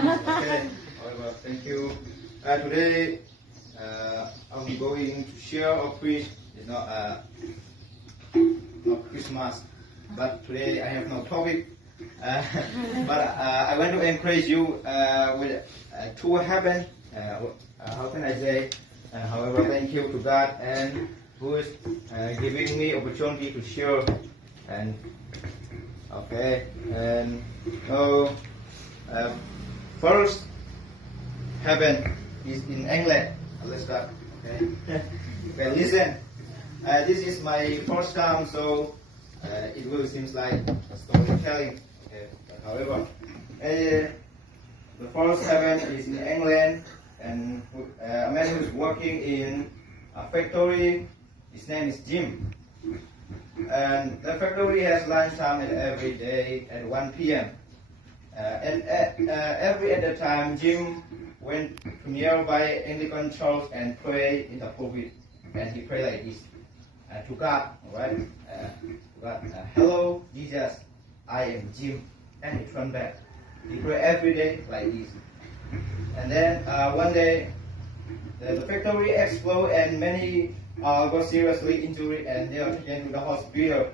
Okay. However, thank you. Today, I'm going to share or preach. It's not Christmas, but today I have no topic. But I want to encourage you with to heaven. How can I say? However, thank you to God and who is giving me opportunity to share. And okay, and so first heaven is in England. Let's start. Okay, okay, listen. This is my first time, so it will seem like a storytelling. Okay. However, the first heaven is in England, and a man who's working in a factory. His name is Jim, and the factory has lunch time every day at 1 p.m. And every other time, Jim went to nearby Anglican church and pray in the pulpit, and he prayed like this to God, right? God, hello, Jesus, I am Jim, and he turned back. He prayed every day like this, and then one day the factory exploded, and many got seriously injured, and they are taken to the hospital.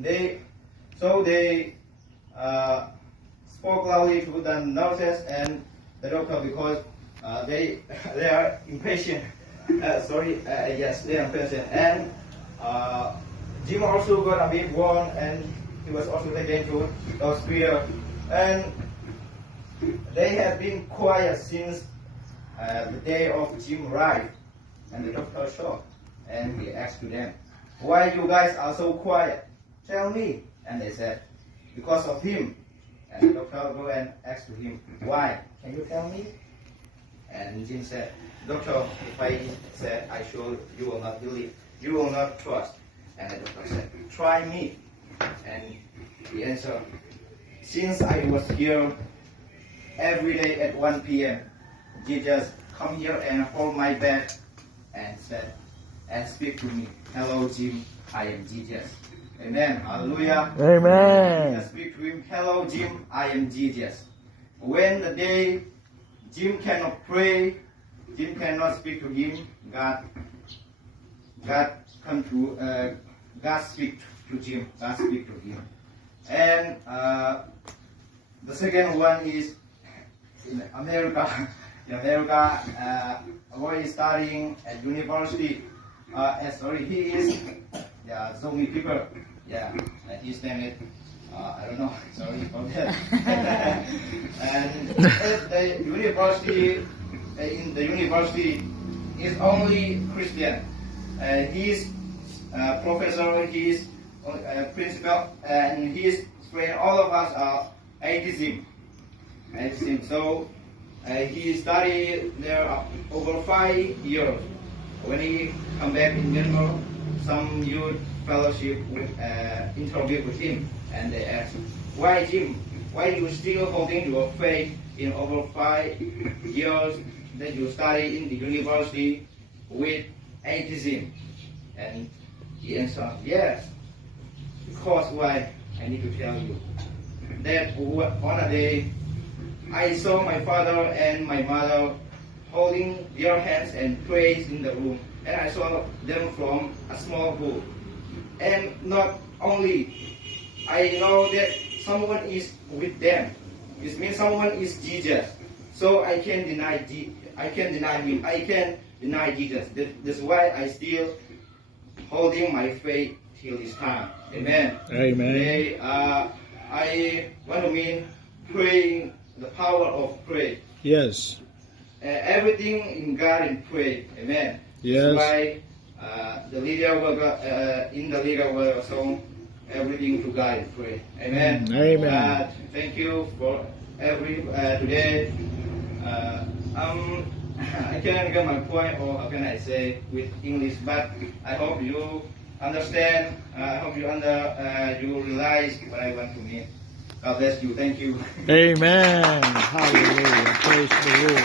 They spoke loudly to the nurses and the doctor because they are impatient. Yes, they are impatient. And Jim also got a big wound, and he was also taken to the hospital. And they have been quiet since the day of Jim arrived, and the doctor showed, and he asked to them, "Why you guys are so quiet? Tell me." And they said, "Because of him." And the doctor go and asked to him, "Why? Can you tell me?" And Jim said, "Doctor, if I said I should, you will not believe, you will not trust." And the doctor said, "Try me." And he answered, "Since I was here every day at 1 p.m., Jesus come here and hold my back and said, and speak to me, 'Hello, Jim, I am Jesus.'" Amen. Hallelujah. Amen. Jesus speak to him, "Hello, Jim, I am Jesus." When the day Jim cannot pray, Jim cannot speak to him, God speak to Jim. God speak to him. And the second one is in America. In America, a boy is studying at university. He is Zomi people. Yeah, his name is I don't know. Sorry about that. And at the university, in the university, is only Christian. He's professor. He's principal, and his friend. All of us are atheism. So he studied there over 5 years. When he come back in Myanmar, some youth fellowship with interview with him, and they asked, "Why, Jim? Why you still holding your faith in over 5 years that you study in the university with atheism?" And he answered, "Yes, because why? I need to tell you that on a day I saw my father and my mother holding their hands and praise in the room, and I saw them from a small book. And not only I know that someone is with them, it means someone is Jesus. So I can deny him. I can deny Jesus. That's why I still holding my faith till this time." Amen. Amen. Today, I want to mean praying, the power of prayer. Yes. Everything in God in pray. Amen. Yes. That's why the leader will in the leader will song everything to God in pray. Amen. Amen. Thank you for every today. I cannot get my point, or how can I say with English, but I hope you understand. I hope you you realize what I want to mean. God bless you. Thank you. Amen. Hallelujah. Praise the Lord.